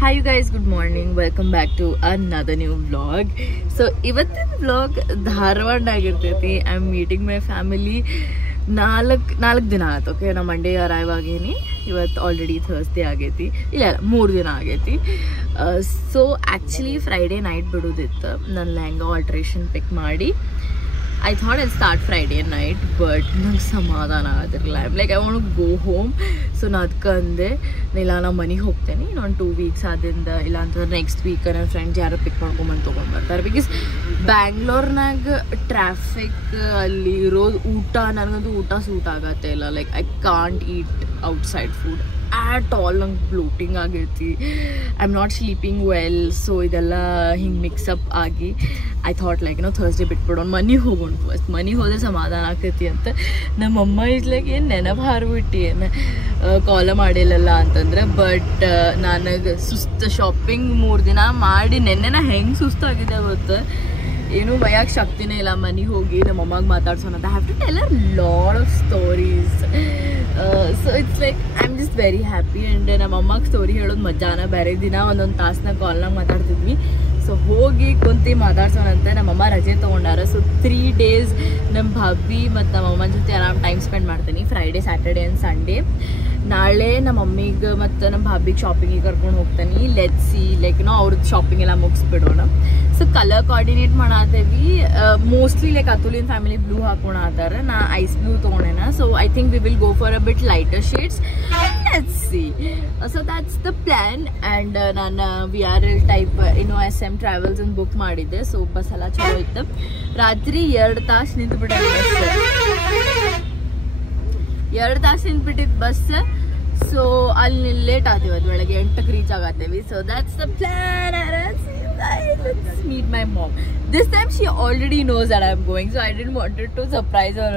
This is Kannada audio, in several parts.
Hi you guys, good morning. Welcome back to another new vlog. So ಇವತ್ತಿನ vlog ಧಾರವಾಡನಾಗಿರ್ತೈತಿ. I am meeting my family. ನಾಲ್ಕು ದಿನ ಆಯ್ತು. ಓಕೆ, ನಾ ಮಂಡೇ ಅರೈವ್ ಆಗೀನಿ. ಇವತ್ತು ಆಲ್ರೆಡಿ ಥರ್ಸ್ಡೇ ಆಗೈತಿ. ಇಲ್ಲ 3 ದಿನ ಆಗೈತಿ. ಸೊ ಆ್ಯಕ್ಚುಲಿ ಫ್ರೈಡೇ ನೈಟ್ ಬಿಡೋದಿತ್ತು. ನನ್ನ ಲೆಹಂಗಾ ಆಲ್ಟ್ರೇಷನ್ ಪಿಕ್ ಮಾಡಿ I thought I'd start Friday night, but ನಂಗೆ ಸಮಾಧಾನ ಆಗಿರಲಿಲ್ಲ. I want to go home. So ನಾ ಅದಕ್ಕೆ ಅಂದೆ, ಇಲ್ಲ ನಾ ಮನೆಗೆ ಹೋಗ್ತೇನೆ ಇನ್ನೊಂದು 2 weeks ಆದಿಂದ, ಇಲ್ಲ ಅಂತಂದ್ರೆ ನೆಕ್ಸ್ಟ್ ವೀಕ್ ನನ್ನ ಫ್ರೆಂಡ್ಸ್ ಯಾರು ಪಿಕ್ ಮಾಡ್ಕೊಂಬಂದು ತೊಗೊಂಡ್ಬರ್ತಾರೆ. ಬಿಕಾಸ್ ಬ್ಯಾಂಗ್ಳೂರ್ನಾಗ ಟ್ರಾಫಿಕ್ ಅಲ್ಲಿ ಇರೋದು ಊಟ ನನಗಂತೂ ಊಟ ಸೂಟ್ ಆಗತ್ತೆ ಇಲ್ಲ. Like I can't eat outside food at all. ನಂಗೆ ಬ್ಲೋಟಿಂಗ್ ಆಗೈತಿ. I am not sleeping well. So ಇದೆಲ್ಲ ಹಿಂಗೆ ಮಿಕ್ಸಪ್ ಆಗಿ ಐ ಥಾಟ್ ಥರ್ಸ್ಡೇ ಬಿಟ್ಬಿಡೋಣ, ಮನೆಗೆ ಹೋಗೋಣ ಫಸ್ಟ್. ಮನೆಗೆ ಹೋದ್ರೆ ಸಮಾಧಾನ ಆಗ್ತೈತಿ ಅಂತ. ನಮ್ಮಮ್ಮ ಇಸ್ಲಾಗ ಏನು ನೆನಪು ಹಾರ್ಬಿಟ್ಟು ಏನು ಕಾಲ ಮಾಡಿಲ್ಲಲ್ಲ ಅಂತಂದ್ರೆ. ಬಟ್ ನನಗೆ ಸುಸ್ತು ಶಾಪಿಂಗ್ 3 ದಿನ ಮಾಡಿ ನೆನ್ನೆನ ಹೆಂಗೆ ಸುಸ್ತಾಗಿದೆ ಗೊತ್ತು. ಏನೂ ಬಯಕ್ಕೆ ಶಕ್ತಿನೇ ಇಲ್ಲ. ಮನೆಗೆ ಹೋಗಿ ನಮ್ಮ ಅಮ್ಮಗೆ ಮಾತಾಡ್ಸೋಣ ಅಂತ. I have to tell a lot of stories. So it's like I am just very happy. And ನಮ್ಮ ಅಮ್ಮಗೆ ಸ್ಟೋರಿ ಹೇಳೋದು ಮಜಾನ ಬೇರೆ. ದಿನ ಒಂದೊಂದು ತಾಸನ್ನ ಕಾಲ್ನಾಗ ಮಾತಾಡ್ತಿದ್ವಿ. ಸೊ ಹೋಗಿ ಕುಂತು ಮಾತಾಡ್ಸೋಣ ಅಂತ ನಮ್ಮಮ್ಮ ರಜೆ ತೊಗೊಂಡಾರ. ಸೊ 3 days ನಮ್ಮ ಭಾಬಿ ಮತ್ತು ನಮ್ಮ ಅಮ್ಮನ ಜೊತೆ ಆರಾಮ್ ಟೈಮ್ ಸ್ಪೆಂಡ್ ಮಾಡ್ತೀನಿ. Friday, Saturday and Sunday. ನಾಳೆ ನಮ್ಮ ಮಮ್ಮಿಗೆ ಮತ್ತು ನಮ್ಮ ಭಾಬಿಗೆ ಶಾಪಿಂಗಿಗೆ ಕರ್ಕೊಂಡು ಹೋಗ್ತೀನಿ. ಲೆಟ್ಸಿ ಅವ್ರದ್ದು ಶಾಪಿಂಗ್ ಎಲ್ಲ ಮುಗಿಸ್ಬಿಡೋಣ. ಸೊ ಕಲರ್ ಕೋಆರ್ಡಿನೇಟ್ ಮಾಡತ್ತೇವಿ. ಮೋಸ್ಟ್ಲಿ ಅತುಲಿನ ಫ್ಯಾಮಿಲಿ ಬ್ಲೂ ಹಾಕೋಣತ್ತಾರ. ನಾ ಐಸ್ ಬ್ಲೂ ತೊಗೊಂಡೇನ. So I think we will go for a bit lighter shades. Let's see. So that's the plan. And ನಾನು VRL ಟೈಪ್ SM ಟ್ರಾವೆಲ್ಸ್ ಅಂತ ಬುಕ್ ಮಾಡಿದ್ದೆ. ಸೊ ಬಸ್ ಎಲ್ಲ ಚಲೋ ಇತ್ತು. ರಾತ್ರಿ 2 ತಾಸು ನಿಂತುಬಿಟ್ಟಿದ್ದೆ ಬಸ್. 2 ತಾಸು ನಿಂತ್ಬಿಟ್ಟಿದ್ದು ಬಸ್. ಸೊ ಅಲ್ಲಿ ಲೇಟ್ ಆಗ್ತೀವಿ. ಅದು ಬೆಳಗ್ಗೆ 8ಕ್ಕೆ ರೀಚ್ ಆಗತ್ತೇವಿ. So that's the plan. Let's meet my mom. This time she already knows that I'm going, so I didn't want to surprise her.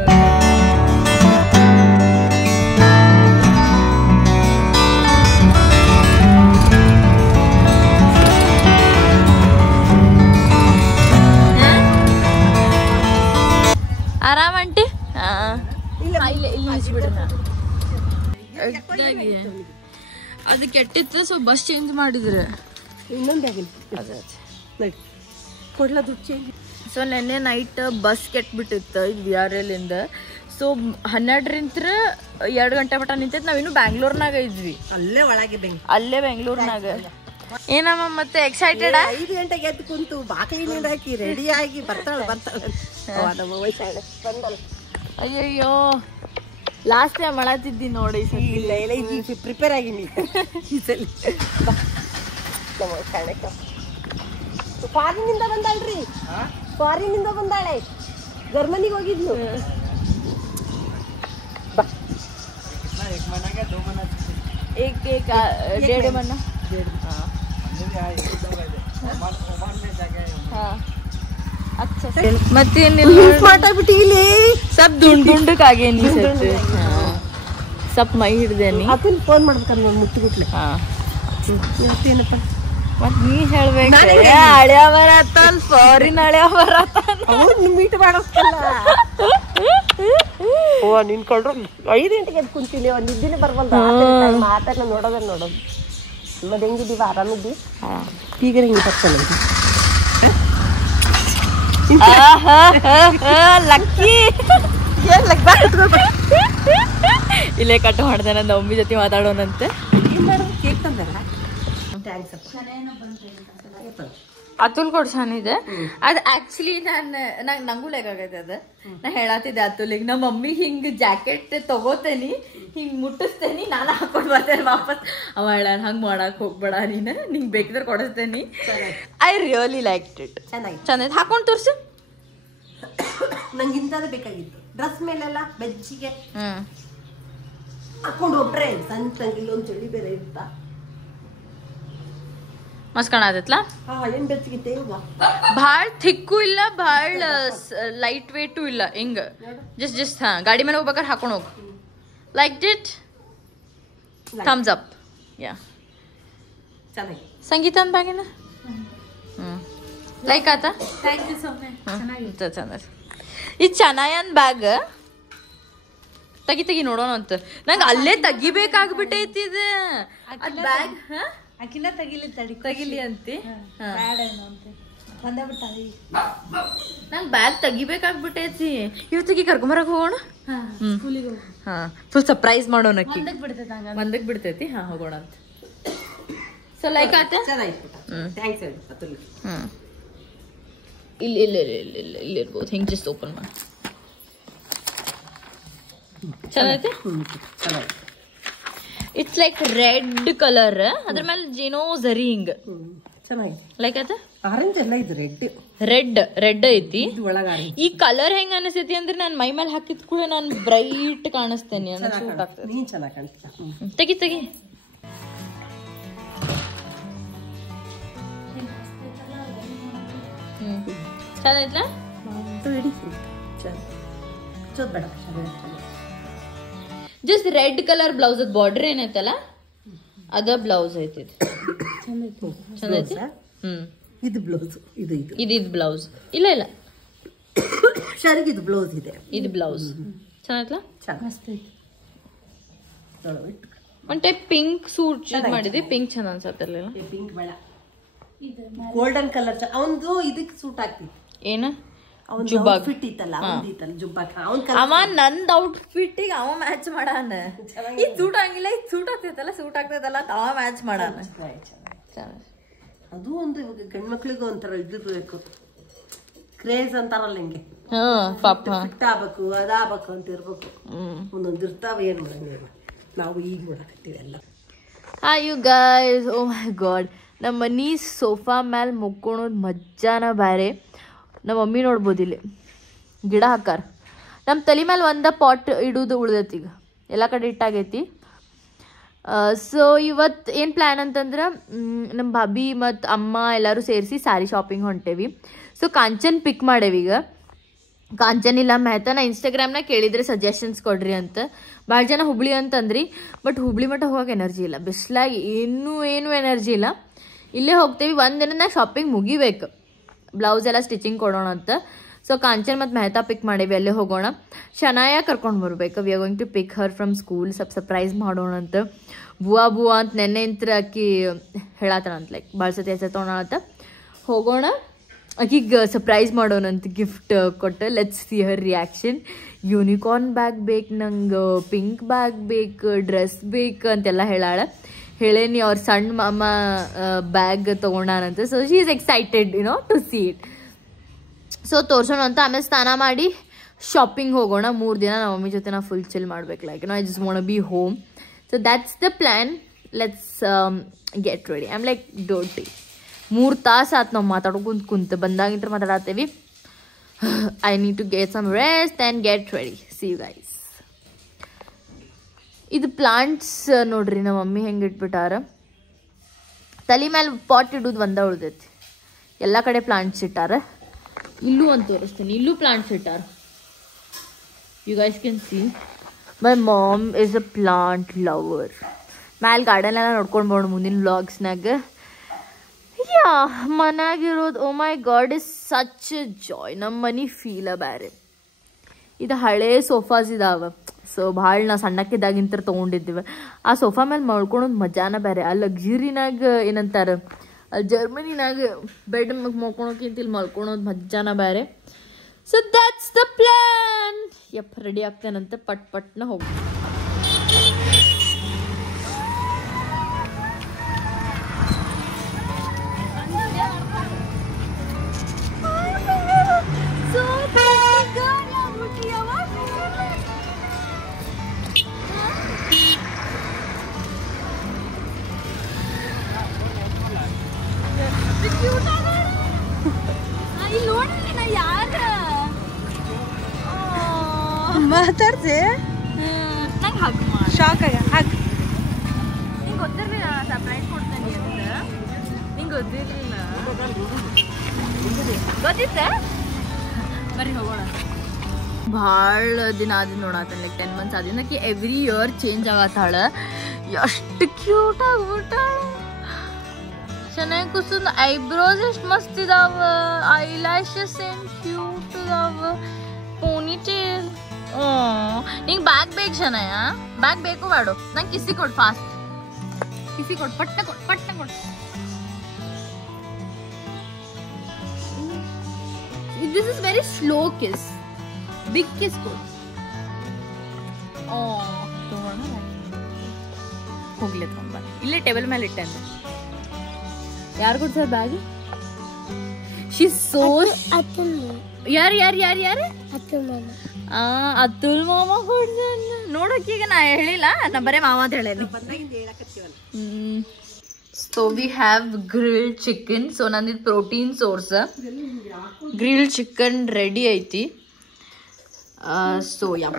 ಆರಾಮ್ ಆಂಟಿ? ಅದು ಕೆಟ್ಟಿತ್ತು. ಸೊ ಬಸ್ ಚೇಂಜ್ ಮಾಡಿದ್ರೆ ಸೊ ನೆನ್ನೆ ನೈಟ್ ಬಸ್ ಕೆಟ್ಬಿಟ್ಟಿತ್ತು ಇದು VRL ಇಂದ. ಸೊ 12ರಿಂದ 2 ಗಂಟೆ ಮಟ್ಟ ನಿಂತೈತೆ. ನಾವಿನ್ನು ಬ್ಯಾಂಗ್ಳೂರ್ನಾಗ ಇದ್ವಿ. ಅಲ್ಲೇ ಬೆಂಗ್ಳೂರ್ನಾಗ. ಏನಮ್ಮ ಮತ್ತೆ ಎಕ್ಸೈಟೆಡ್? 5 ಗಂಟೆಗೆ ಎದ್ದು ಕುಂತು ಬಾಕಲಿ ನೀರು ಹಾಕಿ ರೆಡಿ ಆಗಿ ಬರ್ತಾಳೆ. ಅಯ್ಯಯ್ಯೋ, ಲಾಸ್ಟ್ ಟೈಮ್ ಮಾಡತ್ತಿದ್ದಿ ನೋಡಿ. ಇಲ್ಲ ಪ್ರಿಪೇರ್ ಆಗಿನಿ ಈ ಸಲ. ಫಾರಿನಿಂದ ಬಂದಾಳ್ರಿ. ಫಾರಿನಿಂದ ಬಂದಾಳೆ. ಜರ್ಮನಿಗೆ ಹೋಗಿದ್ಲು. एक 1.5 महीना. अच्छा ಮಾತಾಡ್ಬಿಟ್ಟಿಲಿ. सब ದುಂಡಕ್ಕಾಗೇನಿ. ಸ್ವಲ್ಪ ಮೈ ಹಿಡ್ದೇನಿ. ಅದನ್ನ ಫೋನ್ ಮಾಡ್ಬೇಕಂದ್ರೆ ಮುಟ್ಟಿಬಿಟ್ಲೆ. ಏನಪ್ಪ ಮತ್ ನೀ ಹೇಳ್ಬೇಕು. ಹಳೆಯ ಬರತ್ತಾನ, ಫಾರಿನ್ ಹಳೆಯ ಬರತ್ತಾನ. ಅವ್ರು ಮೀಟ್ ಮಾಡೋಕ್ಕಲ್ಲ. ನಿನ್ ಕೊಡ್ರು 5 ಗಂಟೆಗೆ ಎದ್ದು ಕುಂತೀನಿ. ಒಂದು ಇದ್ದಿನೇ ಬರ್ಬಲ್ದು. ಮಾತಾಡ ನೋಡೋದು. ಮತ್ತೆ ಹೆಂಗಿದ್ದೀವಿ? ಆರಾಮಿದ್ವಿ? ಈಗ ಹಿಂಗೆ ಬರ್ತಾನೆ ಲಕ್ಕಿ. ಇಲ್ಲೇ ಕಟ್ ಮಾಡ್ದೆ. ನನ್ನ ಮಮ್ಮಿ ಜೊತೆ ಮಾತಾಡೋಣಂತೆ. ಕೇಕ್ ತಂದ. ಅತುಲ್ ಕೊಡ್ಸಾನಿದೆ. ಅದು ಆಕ್ಚುಲಿ ನಂಗೂ ಲೆಗ್ ಆಗೈತೆ. ಅದು ನಾ ಹೇಳತ್ತಿದ್ದೆ ಅತುಲಿಗೆ, ನಮ್ಮ ಮಮ್ಮಿ ಹಿಂಗ್ ಜಾಕೆಟ್ ತಗೋತೇನಿ, ಹಿಂಗ್ ಮುಟ್ಟಿಸ್ತೇನಿ, ನಾನು ಹಾಕೊಂಡ್ ಬರ್ತೇನೆ ವಾಪಸ್. ಅವ ಹೇಳ ಹಂಗ್ ಮಾಡಕ್ ಹೋಗ್ಬೇಡ, ನಿಂಗೆ ಬೇಕಿದ್ರೆ ಕೊಡಿಸ್ತೇನಿ. I really like it. ಚೆನ್ನಾಗಿ ಹಾಕೊಂಡ್ ತೋರ್ಸು. ನಂಗೆ ಇಂಥದ್ದು ಬೇಕಾಗಿತ್ತು. ಡ್ರೆಸ್ ಮೇಲೆಲ್ಲ ಬೆಜ್ಜಿಗೆ ಹಾಕೊಂಡು ಹೋಗ್ರೆ ಸಣ್ಣ ತಂಗಿಲ್ಲ ಒಂದು ಚಳಿ ಬೇರೆ ಇರುತ್ತಾ. ಮಸ್ತ್ ಕಾಣತೈತ್ಲಾ? ಏನ್ ಬೆಚ್ಚಗಿತ್ತೆ ಇವಾಗ. ಭಾಳ ಥಿಕ್ಕು ಇಲ್ಲ, ಭಾಳ ಲೈಟ್ ವೇಟು ಇಲ್ಲ. ಹಿಂಗ ಜಸ್ಟ್ ಗಾಡಿ ಮೇಲೆ ಹೋಗ್ಬೇಕಾದ್ರೆ ಹಾಕೊಂಡು ಹೋಗು. Like it. Thumbs up. Yeah, ಚೆನ್ನಾಗಿ. ಸಂಗೀತ ಅಂದ ಬಾಗಿನ ಲೈಕ್ ಆತ. Thank you so much. ಚೆನ್ನಾಗಿ. ಇದು ಚೆನ್ನಾಯನ್ ಬ್ಯಾಗ್. ತೆಗಿ ನೋಡೋಣ ಅಂತ. ನಂಗೆ ಅಲ್ಲೇ ತೆಗಿಬೇಕಾಗ್ಬಿಟ್ಟೈತಿ ಇದು ಬ್ಯಾಗ್. ಆಕಿನ ತಗಿಲಿ ತಡಿ ತೆಗಿಲಿ ಅಂತಿ ಬ್ಯಾಡ ಏನೋ ಅಂತ ಬಂದೇ ಬಿಡ್ತಾಳೆ ನಂಗೆ ಬ್ಯಾಗ್ ತೆಗಿಬೇಕಾಗ್ಬಿಟ್ಟೈತಿ ಇವತ್ತಿಗೆ ಕರ್ಕೊಂಬರಕ್ ಹೋಗೋಣ ಸ್ಕೂಲಿಗೆ ಹೋಗಿ ಹಾ ಫುಲ್ ಸರ್ಪ್ರೈಸ್ ಮಾಡೋಣ ಅಕ್ಕಿ ಒಂದಕ್ಕೆ ಬಿಡ್ತೈತೆ ಹಂಗ ಮಂದಕ್ಕೆ ಬಿಡ್ತೈತಿ ಹಾ ಹೋಗೋಣ ಅಂತ ಸೊ ಲೈಕ್ ಆತ ಚೆನ್ನಾಗಿತ್ತು ಥ್ಯಾಂಕ್ಸ್ ಹೇಳಿ ಅತುಲ್ ಇಲ್ಲಿ ಇರ್ಬೋದು ಹಿಂಗೆ ಜಸ್ಟ್ ಓಪನ್ ಮಾಡಿ ಚೆನ್ನಾಗೈತೆ ಚೆನ್ನಾಗಿ ಇಟ್ಸ್ ಲೈಕ್ ರೆಡ್ ಕಲರ್ ಅದ್ರ ಮೇಲೆ ಏನೋ ಜರಿ ಹಿಂಗ ಚೆನ್ನಾಗಿದೆ ಲೈಕ್ ಆತ ಆರೆಂಜ್ ಎಲ್ಲ ಇದು ರೆಡ್ ಐತಿ ಒಳಗ ಈ ಕಲರ್ ಹೆಂಗ ಅನಿಸ್ತೈತಿ ಅಂದ್ರೆ ನಾನು ಮೈ ಮೇಲೆ ಹಾಕಿದ ಕೂಡ ನಾನು ಬ್ರೈಟ್ ಕಾಣಿಸ್ತೇನೆ ಸೂಟ್ ಆಗ್ತದೆ ನೀನ್ ಚೆನ್ನಾಗಿ ಕಾಣಿಸ್ತಾ ತೆಗಿ ಚೆನ್ನಾಯ್ತಲ್ಲ ಬೇಡ just red colour blouse border ಏನೈತಲ್ಲ ಅದ ಬ್ಲೌಸ್ ಐತಿ ಚೆನ್ನಾಯ್ತಿ ಇದು ಬ್ಲೌಸ್ ಇದು ಬ್ಲೌಸ್ ಇಲ್ಲ ಶರಿಗೆ ಇದು ಬ್ಲೌಸ್ ಇದೆ ಇದು ಬ್ಲೌಸ್ ಚೆನ್ನಾಯ್ತಲ್ಲ ಚೆನ್ನಾಗಿ ಒಂದ್ ಟೈಪ್ ಪಿಂಕ್ ಸೂಟ್ ಮಾಡಿದ್ವಿ ಪಿಂಕ್ ಚಂದ ಅನ್ಸತ್ತಿರ್ಲಿಲ್ಲ ಪಿಂಕ್ ಬೇಡ ಗೋಲ್ಡನ್ ಕಲರ್ ಅವಂದು ಇದಕ್ಕೆ ಸೂಟ್ ಆಗ್ತಿತ್ತು ಏನ ಜುಬ್ಬಾಗ್ ಫಿಟ್ ಇತ್ತಲ್ಲ ಜುಬ್ಬಾಗ್ ಅವ ನಂದ್ ಔಟ್ಫಿಟ್ ಅವ ಮ್ಯಾಚ್ ಮಾಡಾನ ಇದ್ ಸೂಟ್ ಆಗಿಲ್ಲ ಇದ್ ಸೂಟ್ ಆಗ್ತೈತಲ್ಲ ಸೂಟ್ ಆಗ್ತೈತಲ್ಲ ಅವ ಮ್ಯಾಚ್ ಮಾಡಾನ ಅದು ಒಂದು ಇವಾಗ ಗಂಡ್ಮಕ್ಳಿಗೂ ಒಂಥರ ಇದಿರ್ಬೇಕು ಕ್ರೇಜ್ ಅಂತಾರಲ್ಲ ಹಿಂಗೆ ಪಾಪ ಫಿಟ್ ಆಗ್ಬೇಕು ಅದಾಗಬೇಕು ಅಂತ ಇರ್ಬೇಕು ಒಂದೊಂದು ಇರ್ತಾವ ಏನ್ ಮಾಡಂಗಿಲ್ಲ ನಾವು ಈಗ ನೋಡಕತ್ತೀವಿ ಎಲ್ಲ you guys oh my God ನಮ್ಮ ಮನಿ ಸೋಫಾ ಮ್ಯಾಲೆ ಮುಕ್ಕೊಳೋದು ಮಜ್ಜಾನ ಬ್ಯಾರೆ ನಮ್ಮ ಮಮ್ಮಿ ನೋಡ್ಬೋದು ಇಲ್ಲಿ ಗಿಡ ಹಾಕಾರ ನಮ್ಮ ತಲೆ ಮೇಲೆ ಒಂದ ಪಾಟ್ ಇಡೋದು ಉಳ್ದೈತಿ ಈಗ ಎಲ್ಲ ಕಡೆ ಇಟ್ಟಾಗೈತಿ ಸೊ ಇವತ್ತು ಏನು ಪ್ಲ್ಯಾನ್ ಅಂತಂದ್ರೆ ನಮ್ಮ ಭಾಬಿ ಮತ್ತು ಅಮ್ಮ ಎಲ್ಲರೂ ಸೇರಿಸಿ ಸ್ಯಾರಿ ಶಾಪಿಂಗ್ ಹೊಂಟೇವಿ ಸೊ ಕಾಂಚನ್ ಪಿಕ್ ಮಾಡೇವೀಗ ಕಾಂಚನ್ ಇಲ್ಲ ಮೆಹತಾ ನಾ ಇನ್ಸ್ಟಾಗ್ರಾಮ್ನಾಗ ಕೇಳಿದ್ರೆ ಸಜೆಷನ್ಸ್ ಕೊಡ್ರಿ ಅಂತ ಭಾಳ ಜನ ಹುಬ್ಳಿ ಅಂತಂದ್ರಿ ಬಟ್ ಹುಬ್ಳಿ ಮಟ್ಟ ಹೋಗೋಕೆ ಎನರ್ಜಿ ಇಲ್ಲ ಬಿಸ್ಲಾಗಿ ಏನು ಎನರ್ಜಿ ಇಲ್ಲ ಇಲ್ಲೇ ಹೋಗ್ತೇವಿ ಒಂದಿನದಾಗ ಶಾಪಿಂಗ್ ಮುಗಿಬೇಕು ಬ್ಲೌಸ್ ಎಲ್ಲ ಸ್ಟಿಚಿಂಗ್ ಕೊಡೋಣ ಅಂತ ಸೊ ಕಾಂಚನ್ ಮತ್ತು ಮೆಹತಾ ಪಿಕ್ ಮಾಡೇವಿ ಅಲ್ಲೇ ಹೋಗೋಣ ಶನಾಯ ಕರ್ಕೊಂಡು ಬರ್ಬೇಕು we are going to pick her from school surprise ಮಾಡೋಣ ಅಂತ ಬುವಾ ಅಂತ ನೆನ್ನೆ ಅಂತ ಆಕಿ ಹೇಳತ್ತಂತ ಲೈಕ್ ಭಾಳ ಸತಿ ಹೆಸರು ತೊಗೊಳ ಅಂತ ಹೋಗೋಣ ಆಕಿಗೆ ಸರ್ಪ್ರೈಸ್ ಮಾಡೋಣಂತ ಗಿಫ್ಟ್ ಕೊಟ್ಟು let's see her reaction unicorn bag ಬೇಕು ನಂಗೆ ಪಿಂಕ್ ಬ್ಯಾಗ್ ಬೇಕು ಡ್ರೆಸ್ ಬೇಕು ಅಂತೆಲ್ಲ ಹೇಳೇನಿ ಅವ್ರ ಸಣ್ಣ ಮಾಮ ಬ್ಯಾಗ್ ತೊಗೊಂಡಾನಂತ so she is excited to see it so ತೋರ್ಸೋಣ ಅಂತ ಆಮೇಲೆ ಸ್ನಾನ ಮಾಡಿ ಶಾಪಿಂಗ್ ಹೋಗೋಣ 3 ದಿನ ನಮ್ಮ ಮಮ್ಮಿ ಜೊತೆ ನಾವು ಫುಲ್ ಚಿಲ್ ಮಾಡ್ಬೇಕು like I just want be home so that's the plan let's get ready I am like dotty 3 ತಾಸು ಆತು ನಾವು ಮಾತಾಡ್ಕೊಂತ ಕುಂತ ಬಂದಾಗಿಂತ ಮಾತಾಡತ್ತೇವಿ I need to get some rest and get ready see you guys ಇದು ಪ್ಲಾಂಟ್ಸ್ ನೋಡ್ರಿ ನಮ್ಮ ಮಮ್ಮಿ ಹೆಂಗೆ ಇಟ್ಬಿಟ್ಟಾರ ತಲೆ ಮೇಲೆ ಪಾಟ್ ಇಡೋದು ಒಂದ ಉಳ್ದೈತಿ ಎಲ್ಲ ಕಡೆ ಪ್ಲಾಂಟ್ಸ್ ಇಟ್ಟಾರ ಇಲ್ಲೂ ಅಂತ ತೋರಿಸ್ತೀನಿ ಇಲ್ಲೂ ಪ್ಲಾಂಟ್ಸ್ ಇಟ್ಟಾರ you guys can see my mom is a plant lover ಮ್ಯಾಲೆ ಗಾರ್ಡನ್ ಎಲ್ಲ ನೋಡ್ಕೊಂಡು ಬೋದು ಮುಂದಿನ ವ್ಲಾಗ್ಸ್ನಾಗ ಯಾ ಮನ್ಯಾಗಿರೋದು oh my God is such joy ನಮ್ಮ ಮನೆ ಫೀಲ ಬೇರೆ ಇದು ಹಳೇ ಸೋಫಾಸ್ ಇದಾವೆ ಸೊ ಭಾಳ ನಾವು ಸಣ್ಣಕ್ಕಿದ್ದಾಗಿಂತ ತೊಗೊಂಡಿದ್ದೀವಿ ಆ ಸೋಫಾ ಮೇಲೆ ಮಲ್ಕೊಳೋದು ಮಜಾನ ಬೇರೆ ಆ ಲಕ್ಸುರಿನಾಗ ಏನಂತಾರೆ ಅಲ್ಲಿ ಜರ್ಮನಿನಾಗ ಬೆಡ್ ಮಲ್ಕೊಳೋಕ್ಕಿಂತ ಇಲ್ಲಿ ಮಲ್ಕೊಳೋದು ಮಜಾನ ಬೇರೆ so that's the plan ready ಆಗ್ತೇನಂತ ಪಟ್ನ ಹೋಗಿ ಮಾತಾಡ್ಸಿ ನಂಗೆ ಹಗ್ ಶಾಕ್ ಆಗ ಹಾಕ್ ನಿಂಗೆ ಗೊತ್ತಿರಲಿಲ್ಲ ಸರ್ಪ್ರೈಸ್ ಕೊಡ್ತೇನೆ ಅಂತ ನಿಂಗೆ ಗೊತ್ತಿರಲಿಲ್ಲ ಗೊತ್ತಿತ್ತ ಬರ್ರಿ ಹೋಗೋಣ ಭಾಳ ದಿನ ಆದಿನ ನೋಡತ್ತ ಲೈಕ್ 10 months ಆದಿಂದ ಕಿ ಎವ್ರಿ ಇಯರ್ ಚೇಂಜ್ ಆಗತ್ತಾಳ ಎಷ್ಟು ಕ್ಯೂಟ್ ಆಗ್ಬಿಟ್ಟಾಳ ಚೆನ್ನಾಗಿ ಕುಸದ ಐಬ್ರೋಸ್ ಎಷ್ಟು ಮಸ್ತ್ ಇದಾವ ಐ ಲ್ಯಾಶಸ್ ಏನು ಕ್ಯೂಟ್ ಇದಾವ ಪೋನಿ ಟೇಲ್ ನಿಂಗೆ ಬ್ಯಾಗ್ ಬೇಕು ಶನಯ ಬ್ಯಾಗ್ ಬೇಕು ಬೇಡ ನಂಗೆ ಕಿಸಿ ಕೊಡು ಫಾಸ್ಟ್ ಕಿಸಿ ಕೊಡು ಪಟ್ಟ ಕೊಡು This is very slow kiss. Big kiss go. ಹೋಗ್ಲಿ ತುಂಬ ಇಲ್ಲೇ ಟೇಬಲ್ ಮೇಲೆ ಇಟ್ಟೆ ಅಂದ್ರೆ ಯಾರು ಕೊಡ್ತಾರೆ ಬ್ಯಾಗ್ ಶಿ ಸೋ ಯಾರು ಅತುಲ್ ಮಾಮ ಕೊಡ್ತಾನ ನೋಡಕ್ಕೀಗ ನಾ ಹೇಳಿಲ್ಲ ನಾ ಬರೇ ಮಾಮ ಅಂತ ಹೇಳೇನಿ so we have grilled chicken so ನಂದಿದ್ protein source grilled chicken ready ಐತಿ ಸೊ ಯಾ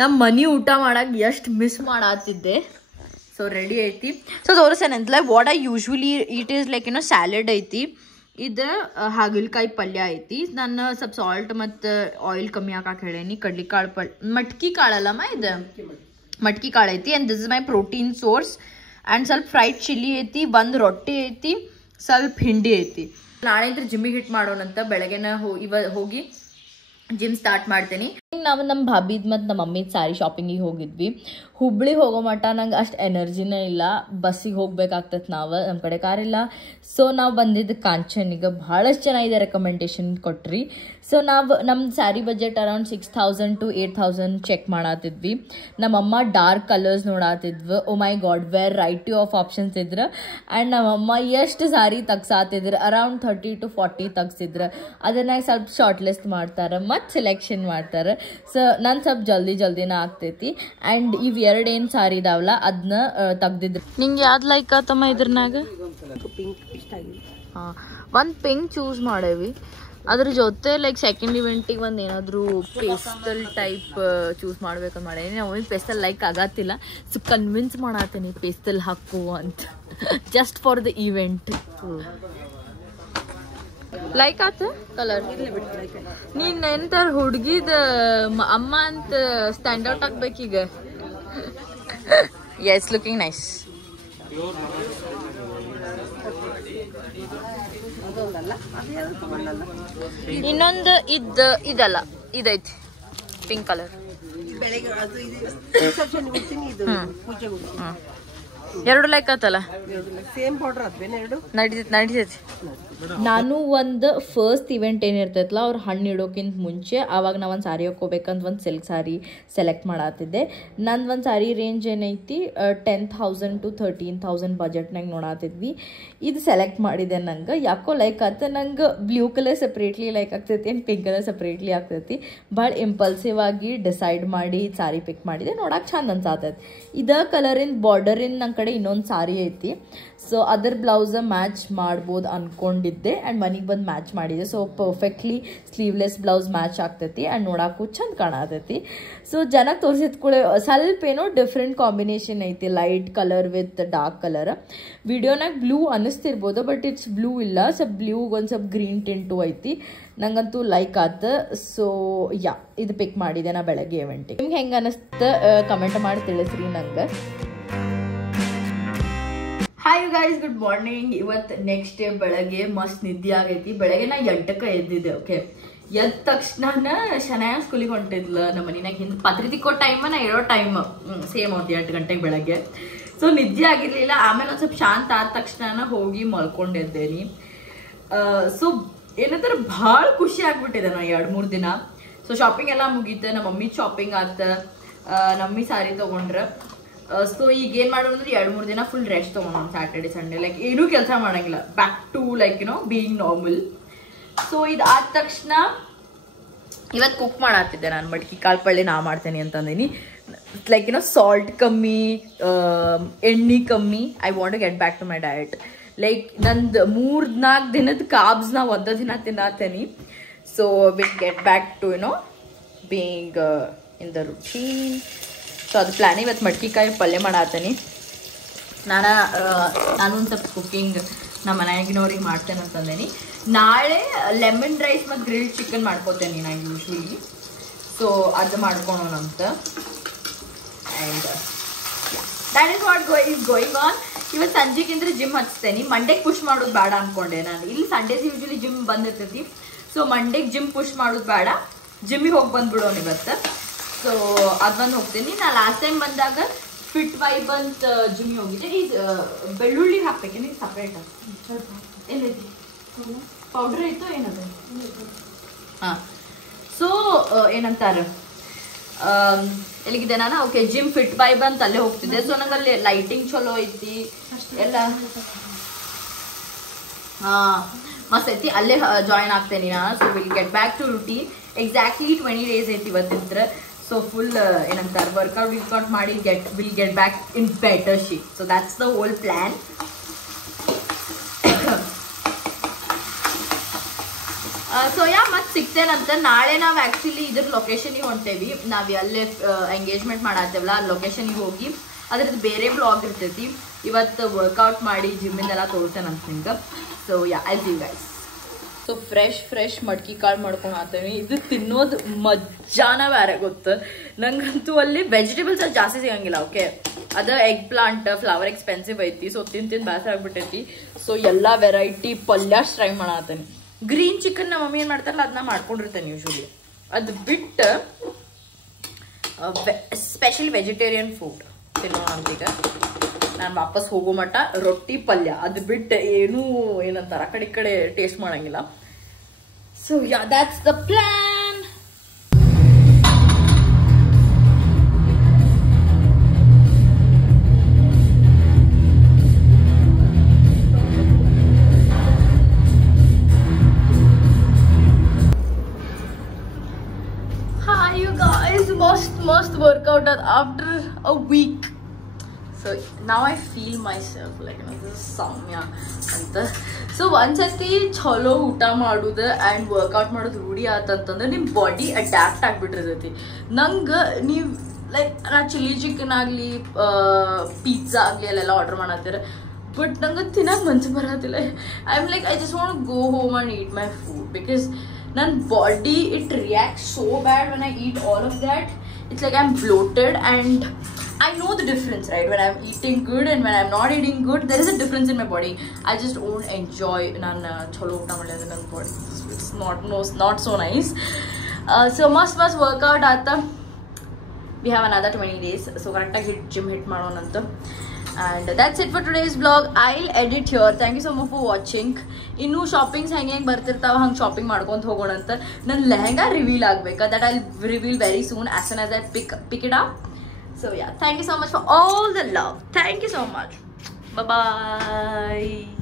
ನಮ್ಮ ಮನಿ ಊಟ ಮಾಡಕ್ ಎಷ್ಟು ಮಿಸ್ ಮಾಡತ್ತಿದ್ದೆ ಸೊ ರೆಡಿ ಐತಿ ಸೊ ತೋರಿಸೇನಂತಲ್ಲ what I usually it is like ಏನೋ ಸ್ಯಾಲಡ್ ಐತಿ ಇದು ಹಾಗಲಕಾಯಿ ಪಲ್ಯ ಐತಿ ನಾನು ಸ್ವಲ್ಪ ಸಾಲ್ಟ್ ಮತ್ತು ಆಯಿಲ್ ಕಮ್ಮಿ ಹಾಕಕ್ಕೆ ಹೇಳೇನಿ ಕಡ್ಲಿಕಾಳು ಮಟ್ಕಿ ಕಾಳಲ್ಲಮ್ಮ ಇದು ಮಟ್ಕಿ ಕಾಳು ಐತಿ and this is my protein source and ಸ್ವಲ್ಪ ಫ್ರೈಡ್ ಚಿಲ್ಲಿ ಐತಿ ಒಂದು ರೊಟ್ಟಿ ಐತಿ ಸ್ವಲ್ಪ ಹಿಂಡಿ ಐತಿ ನಾಳೆ ಅಂದ್ರೆ ಜಿಮ್ಮಿಗೆ ಹಿಟ್ ಮಾಡೋಣಂತ ಬೆಳಗ್ಗೆನ ಹೋಗಿ ಜಿಮ್ ಸ್ಟಾರ್ಟ್ ಮಾಡ್ತೀನಿ ನಾವು ನಮ್ಮ ಭಾಬಿದ್ ಮತ್ತು ನಮ್ಮ ಮಮ್ಮಿದ್ ಸಾರಿ ಶಾಪಿಂಗಿಗೆ ಹೋಗಿದ್ವಿ ಹುಬ್ಳಿಗೆ ಹೋಗೋ ಮಟ್ಟ ನಂಗೆ ಅಷ್ಟು ಎನರ್ಜಿನೇ ಇಲ್ಲ ಬಸ್ಸಿಗೆ ಹೋಗ್ಬೇಕಾಗ್ತದೆ ನಾವು ನಮ್ಮ ಕಡೆ ಕಾರ್ ಇಲ್ಲ ಸೊ ನಾವು ಬಂದಿದ್ದು ಕಾಂಚನಿಗೆ ಭಾಳಷ್ಟು ಜನ ಇದೆ ರೆಕಮೆಂಡೇಶನ್ ಕೊಟ್ರಿ ಸೊ ನಾವು ನಮ್ಮ sari budget around 6,000 to 8,000 check ಮಾಡತ್ತಿದ್ವಿ ನಮ್ಮಮ್ಮ ಡಾರ್ಕ್ ಕಲರ್ಸ್ ನೋಡತ್ತಿದ್ವು oh my god variety of options ಇದ್ರು ಆ್ಯಂಡ್ ನಮ್ಮಮ್ಮ ಎಷ್ಟು ಸಾರಿ ತೆಗ್ಸಾತಿದ್ರು ಅರೌಂಡ್ 30 to 40 ತೆಗ್ಸಿದ್ರು ಅದನ್ನ ಸ್ವಲ್ಪ ಶಾರ್ಟ್ ಲಿಸ್ಟ್ ಮಾಡ್ತಾರೆ ಮತ್ತು ಸೆಲೆಕ್ಷನ್ ಮಾಡ್ತಾರೆ ಸೊ ನಾನು ಸ್ವಲ್ಪ ಜಲ್ದಿನ ಆಗ್ತೈತಿ ಆ್ಯಂಡ್ ಇವು ಎರಡೇನು ಸಾರಿ ಇದಾವಲ್ಲ ಅದನ್ನ ತೆಗ್ದಿದ್ರು ನಿಂಗೆ ಯಾವ್ದು ಲೈಕ್ ಆತಮ್ಮ ಇದ್ರನಾಗ ಹಾಂ ಒಂದು ಪಿಂಕ್ ಚೂಸ್ ಮಾಡೇವಿ ಅದ್ರ ಜೊತೆ ಲೈಕ್ ಸೆಕೆಂಡ್ ಇವೆಂಟಿಗೆ ಒಂದು ಏನಾದರೂ ಪೇಸ್ಟಲ್ ಟೈಪ್ ಚೂಸ್ ಮಾಡ್ಬೇಕಂತ ಮಾಡೇನಿ ನಾವು ಪೇಸ್ಟಲ್ ಲೈಕ್ ಆಗತ್ತಿಲ್ಲ ಸೊ ಕನ್ವಿನ್ಸ್ ಮಾಡತ್ತೀನಿ ಪೇಸ್ಟಲ್ ಹಾಕು ಅಂತ just for the event like ಆತ ಕಲರ್ ನೀನ್ ಎಂತ ಹುಡುಗಿದ ಅಮ್ಮ ಅಂತ ಸ್ಟ್ಯಾಂಡ್ ಔಟ್ ಆಗ್ಬೇಕೀಗ ಯಸ್ ಲುಕಿಂಗ್ ನೈಸ್ ಇನ್ನೊಂದು ಇದಲ್ಲ ಇದೈತಿ ಪಿಂಕ್ ಕಲರ್ ಎರಡು ಲೈಕ್ ಆತಲ್ಲ ನಡೀತೈತಿ ನಾನು ಒಂದು ಫಸ್ಟ್ ಇವೆಂಟ್ ಏನಿರ್ತೈತಲ್ಲ ಅವ್ರು ಹಣ್ಣು ಇಡೋಕ್ಕಿಂತ ಮುಂಚೆ ಆವಾಗ ನಾವು ಒಂದು ಸಾರಿ ಹಾಕೋಬೇಕಂತ ಒಂದು ಸಿಲ್ಕ್ ಸಾರಿ ಸೆಲೆಕ್ಟ್ ಮಾಡತ್ತಿದ್ದೆ ನಂದು ಒಂದು ಸಾರಿ ರೇಂಜ್ ಏನೈತಿ 10,000 to 13,000 ಬಜೆಟ್ನಾಗ ನೋಡತ್ತಿದ್ವಿ ಇದು ಸೆಲೆಕ್ಟ್ ಮಾಡಿದೆ ನಂಗೆ ಯಾಕೋ ಲೈಕ್ ಆತ ನಂಗೆ ಬ್ಲೂ ಕಲರ್ ಸಪ್ರೇಟ್ಲಿ ಲೈಕ್ ಆಗ್ತೈತಿ ಆ್ಯಂಡ್ ಪಿಂಕ್ ಕಲರ್ ಸಪ್ರೇಟ್ಲಿ ಆಗ್ತೈತಿ ಭಾಳ ಇಂಪಲ್ಸಿವ್ ಆಗಿ ಡಿಸೈಡ್ ಮಾಡಿ ಸಾರಿ ಪಿಕ್ ಮಾಡಿದೆ ನೋಡಕ್ಕೆ ಚಂದ ಅನ್ಸಾತೈತಿ ಇದ ಕಲರಿನ ಬಾರ್ಡರಿನ ನನ್ನ ಕಡೆ ಇನ್ನೊಂದು ಸಾರಿ ಐತಿ ಸೊ ಅದರ ಬ್ಲೌಸ ಮ್ಯಾಚ್ ಮಾಡ್ಬೋದು ಅನ್ಕೊಂಡಿದ್ದೆ ಆ್ಯಂಡ್ ಮನೆಗೆ ಬಂದು ಮ್ಯಾಚ್ ಮಾಡಿದೆ so perfectly sleeveless blouse match ಆಗ್ತೈತಿ ಆ್ಯಂಡ್ ನೋಡಕ್ಕೂ ಚಂದ ಕಾಣತೈತಿ ಸೊ ಜನಕ್ಕೆ ತೋರಿಸಿದ ಕೂಡ ಸ್ವಲ್ಪ ಏನೋ ಡಿಫ್ರೆಂಟ್ ಕಾಂಬಿನೇಷನ್ ಐತಿ light colour with dark colour ವಿಡಿಯೋನಾಗ ಬ್ಲೂ ಅನ್ನಿಸ್ತಿರ್ಬೋದು ಬಟ್ ಇಟ್ಸ್ ಬ್ಲೂ ಇಲ್ಲ ಸ್ವಲ್ಪ ಬ್ಲೂಗೆ ಒಂದು ಸ್ವಲ್ಪ ಗ್ರೀನ್ ಟಿಂಟು ಐತಿ ನಂಗಂತೂ ಲೈಕ್ ಆತ ಸೊ ಯಾ ಇದು ಪಿಕ್ ಮಾಡಿದೆ ನಾ ಬೆಳಗ್ಗೆ ಇವೆಂಟಿಗೆ ನಿಮ್ಗೆ ಹೆಂಗೆ ಅನ್ನಿಸ್ತ ಕಮೆಂಟ್ ಮಾಡಿ ತಿಳಿಸ್ರಿ ನಂಗೆ hi you guys good morning ಇವತ್ತು ನೆಕ್ಸ್ಟ್ ಡೇ ಬೆಳಗ್ಗೆ ಮಸ್ತ್ ನಿದ್ದೆ ಆಗೈತಿ ಬೆಳಗ್ಗೆ ನಾ 8ಕ್ಕೆ ಎದ್ದಿದ್ದೆ ಓಕೆ ಎದ್ದ ತಕ್ಷಣ ಶನಾಯ ಸ್ಕೂಲಿಗೆ ಹೊಂಟಿದ್ಲ ನಮ್ಮ ಮನಿನಾಗ ಹಿಂದೆ ಪತ್ರಿಕೆ ಕೊಟ್ಟ ಟೈಮ್ ನಾ ಇರೋ ಟೈಮ್ ಸೇಮ್ ಅವ್ದು 8 ಗಂಟೆಗೆ ಬೆಳಗ್ಗೆ ಸೊ ನಿದ್ದೆ ಆಗಿರ್ಲಿಲ್ಲ ಆಮೇಲೆ ಒಂದು ಸ್ವಲ್ಪ ಶಾಂತ ಆದ ತಕ್ಷಣ ಹೋಗಿ ಮಲ್ಕೊಂಡಿದ್ದೇನಿ ಸೊ ಏನಂತಾರೆ ಭಾಳ ಖುಷಿ ಆಗ್ಬಿಟ್ಟಿದೆ ನಾ 2-3 ದಿನ ಸೊ ಶಾಪಿಂಗ್ ಎಲ್ಲ ಮುಗೀತು ನಮ್ಮ ಮಮ್ಮಿ ಶಾಪಿಂಗ್ ಆತ ನಮ್ಮಿ ಸಾರಿ ತೊಗೊಂಡ್ರೆ ಸೊ ಈಗ ಏನು ಮಾಡೋದು ಅಂದ್ರೆ 2-3 ದಿನ ಫುಲ್ ರೆಸ್ಟ್ ತೊಗೊಂಡು ಸ್ಯಾಟರ್ಡೆ ಸಂಡೇ ಲೈಕ್ ಏನೂ ಕೆಲಸ ಮಾಡೋಂಗಿಲ್ಲ back to like you know being normal so ಇದು ಆದ ತಕ್ಷಣ ಇವತ್ತು ಕುಕ್ ಮಾಡತ್ತಿದ್ದೆ ನಾನು ಮಟ್ಕಿ ಕಾಳು ಪಲ್ಯ ನಾ ಮಾಡ್ತೇನೆ ಅಂತಂದೀನಿ ಲೈಕ್ ಯುನೋ ಸಾಲ್ಟ್ ಕಮ್ಮಿ ಎಣ್ಣೆ ಕಮ್ಮಿ I want to get back to my diet like ನಂದು 3-4 ದಿನದ ಕಾಬ್ಸ್ ನಾ ಒಂದೇ ದಿನ ತಿನ್ನತ್ತೇನೆ so will get back to you know being in the routine so ಅದು ಪ್ಲ್ಯಾನ್ ಇವತ್ತು ಮಡ್ಕಿಕಾಯಿ ಪಲ್ಯ ಮಾಡತ್ತೀನಿ ನಾನೊಂದು ಸ್ವಲ್ಪ ಕುಕ್ಕಿಂಗ್ ನಮ್ಮ ಮನೆಯಾಗಿನವ್ರಿಗೆ ಮಾಡ್ತೇನೆ ಅಂತಂದೇನಿ ನಾಳೆ ಲೆಮನ್ ರೈಸ್ ಮತ್ತು ಗ್ರಿಲ್ಡ್ ಚಿಕನ್ ಮಾಡ್ಕೋತೇನೆ ನಾನು ಯೂಶ್ವಲಿ ಸೊ ಅದು ಮಾಡ್ಕೊಳೋಣಂತ and that is what is going on ಇವತ್ತು ಸಂಜೆಗಿಂದ್ರೆ ಜಿಮ್ ಹಚ್ತೇನೆ ಮಂಡೇಗೆ ಪುಷ್ ಮಾಡೋದು ಬೇಡ ಅಂದ್ಕೊಂಡೆ ನಾನು ಇಲ್ಲಿ ಸಂಡೇಸ್ ಯೂಶ್ವಲಿ ಜಿಮ್ ಬಂದಿರ್ತೈತಿ ಸೊ ಮಂಡೇಗೆ ಜಿಮ್ ಪುಷ್ ಮಾಡೋದು ಬೇಡ ಜಿಮ್ಮಿಗೆ ಹೋಗಿ ಬಂದ್ಬಿಡೋಣ ಇವತ್ತು ಸೊ ಅದು ಬಂದು ಹೋಗ್ತೀನಿ ನಾ ಲಾಸ್ಟ್ ಟೈಮ್ ಬಂದಾಗ ಫಿಟ್ ವೈಬ್ ಅಂತ ಜಿಮ್ ಹೋಗಿದ್ದೆ. ಈಗ ಬೆಳ್ಳುಳ್ಳಿ ಹಾಕ್ಬೇಕೇನು ಈಗ ಸಪ್ರೇಟ್? ಎಲ್ಲೈತಿ ಪೌಡ್ರ್ ಐತೋ ಏನದು? ಹಾಂ. ಸೊ ಏನಂತಾರೆ ಎಲ್ಲಿಗಿದೆ ನಾನು? ಓಕೆ, ಜಿಮ್ ಫಿಟ್ ವೈಬ್ ಅಂತ ಅಲ್ಲೇ ಹೋಗ್ತಿದ್ದೆ. ಸೊ ನಂಗೆ ಅಲ್ಲಿ ಲೈಟಿಂಗ್ ಚಲೋ ಐತಿ ಎಲ್ಲ. ಮಸ್ತ್ ಐತಿ, ಅಲ್ಲೇ ಜಾಯಿನ್ ಆಗ್ತೇನೆ ನಾನು. So will get back to routine. Exactly 20 days ಐತಿ ಇವತ್ತಿದ್ರೆ. ಸೊ ಫುಲ್ ಏನಂತಾರೆ ವರ್ಕೌಟ್ ಮಾಡಿ will get back in better shape. So that's the whole plan. So ಮತ್ತೆ ಸಿಗ್ತೇನಂತ. ನಾಳೆ ನಾವು ಆ್ಯಕ್ಚುಲಿ ಇದ್ರ ಲೊಕೇಶನಿಗೆ ಹೊಂಟೇವಿ. ನಾವು ಅಲ್ಲೇ ಎಂಗೇಜ್ಮೆಂಟ್ ಮಾಡತ್ತೇವಲ್ಲ, ಆ ಲೊಕೇಶನಿಗೆ ಹೋಗಿ ಅದ್ರದ್ದು ಬೇರೆ ಬ್ಲಾಗ್ ಇರ್ತೈತಿ. ಇವತ್ತು ವರ್ಕೌಟ್ ಮಾಡಿ ಜಿಮ್ಮಿಂದೆಲ್ಲ ತೋರಿಸ್ತೇನಂತ ನಿಂಗೆ. So I see you guys. So fresh ಮಡ್ಕಿ ಕಾಳು ಮಾಡ್ಕೊಂಡು ಹಾಕ್ತೇವೆ. ಇದು ತಿನ್ನೋದು ಮಜಾನ ಬೇರೆ ಗೊತ್ತು ನಂಗಂತೂ. ಅಲ್ಲಿ ವೆಜಿಟೇಬಲ್ಸ್ ಅದು ಜಾಸ್ತಿ ಸಿಗಂಗಿಲ್ಲ. ಓಕೆ, ಅದು ಎಗ್ ಪ್ಲಾಂಟ್ ಫ್ಲವರ್ ಎಕ್ಸ್ಪೆನ್ಸಿವ್ ಐತಿ. ಸೊ ತಿಂದು ಬೇಸರ ಆಗ್ಬಿಟ್ಟೈತಿ. ಸೊ ಎಲ್ಲ ವೆರೈಟಿ ಪಲ್ಯಾಸ್ ಟ್ರೈ ಮಾಡತ್ತೇನೆ. ಗ್ರೀನ್ ಚಿಕನ್ ನಮ್ಮ ಮಮ್ಮಿ ಏನು ಮಾಡ್ತಾರಲ್ಲ ಅದನ್ನ ಮಾಡ್ಕೊಂಡಿರ್ತೇನೆ ಯೂಶ್ವಲಿ. ಅದು ಬಿಟ್ಟು ಸ್ಪೆಷಲಿ ವೆಜಿಟೇರಿಯನ್ ಫುಡ್ ತಿನ್ನೋಣ ಅಂತೀಗ. ನಾನು ವಾಪಸ್ ಹೋಗೋ ಮಟ್ಟ ರೊಟ್ಟಿ ಪಲ್ಯ ಅದು ಬಿಟ್ಟು ಏನೂ ಏನಂತಾರೆ ಆ ಕಡೆ ಟೇಸ್ಟ್ ಮಾಡಂಗಿಲ್ಲ. So yeah, that's the plan. Hi you guys, must workout after a week. So now I feel myself like, you know, this is Samya anta. So ಒಂದ್ಸತಿ ಚಲೋ ಊಟ ಮಾಡೋದು ಆ್ಯಂಡ್ ವರ್ಕೌಟ್ ಮಾಡೋದು ರೂಢಿ ಆತಂತಂದ್ರೆ ನಿಮ್ಮ ಬಾಡಿ ಅಡ್ಯಾಪ್ಟ್ ಆಗಿಬಿಟ್ಟಿರ್ತೈತಿ. ನಂಗೆ ನೀವು ಲೈಕ್ ನಾ ಚಿಲ್ಲಿ ಚಿಕನ್ ಆಗಲಿ ಪಿಜ್ಜಾ ಆಗಲಿ ಅಲ್ಲೆಲ್ಲ ಆರ್ಡರ್ ಮಾಡತ್ತೀರ, ಬಟ್ ನಂಗೆ ತಿನ್ನಕ್ಕೆ ಮನ್ಸು ಬರೋದಿಲ್ಲ. I am like I just want go home and eat my food because ನನ್ನ body it react so bad when I eat all of that. It's like I'm bloated and I know the difference, right? When I'm eating good and when I'm not eating good, there is a difference in my body. I just won't enjoy cholo uta madle ನನ್ನ body. It's not so nice. So must workout aata. We have another 20 days. So correct ಆಗಿ gym hit ಮಾಡೋಣಂತ. And that's it for today's vlog. I'll edit here. Thank you so much for watching. ಇನ್ನು ಶಾಪಿಂಗ್ಸ್ ಹೆಂಗೆ ಬರ್ತಿರ್ತಾವ ಹಂಗೆ ಶಾಪಿಂಗ್ ಮಾಡ್ಕೊಂತ ಹೋಗೋಣ ಅಂತ. ನನ್ನ ಲೆಹಂಗಾ ರಿವೀಲ್ ಆಗಬೇಕಾ, that I reveal very soon as soon as I pick it up. So yeah, thank you so much for all the love. Thank you so much. Bye bye.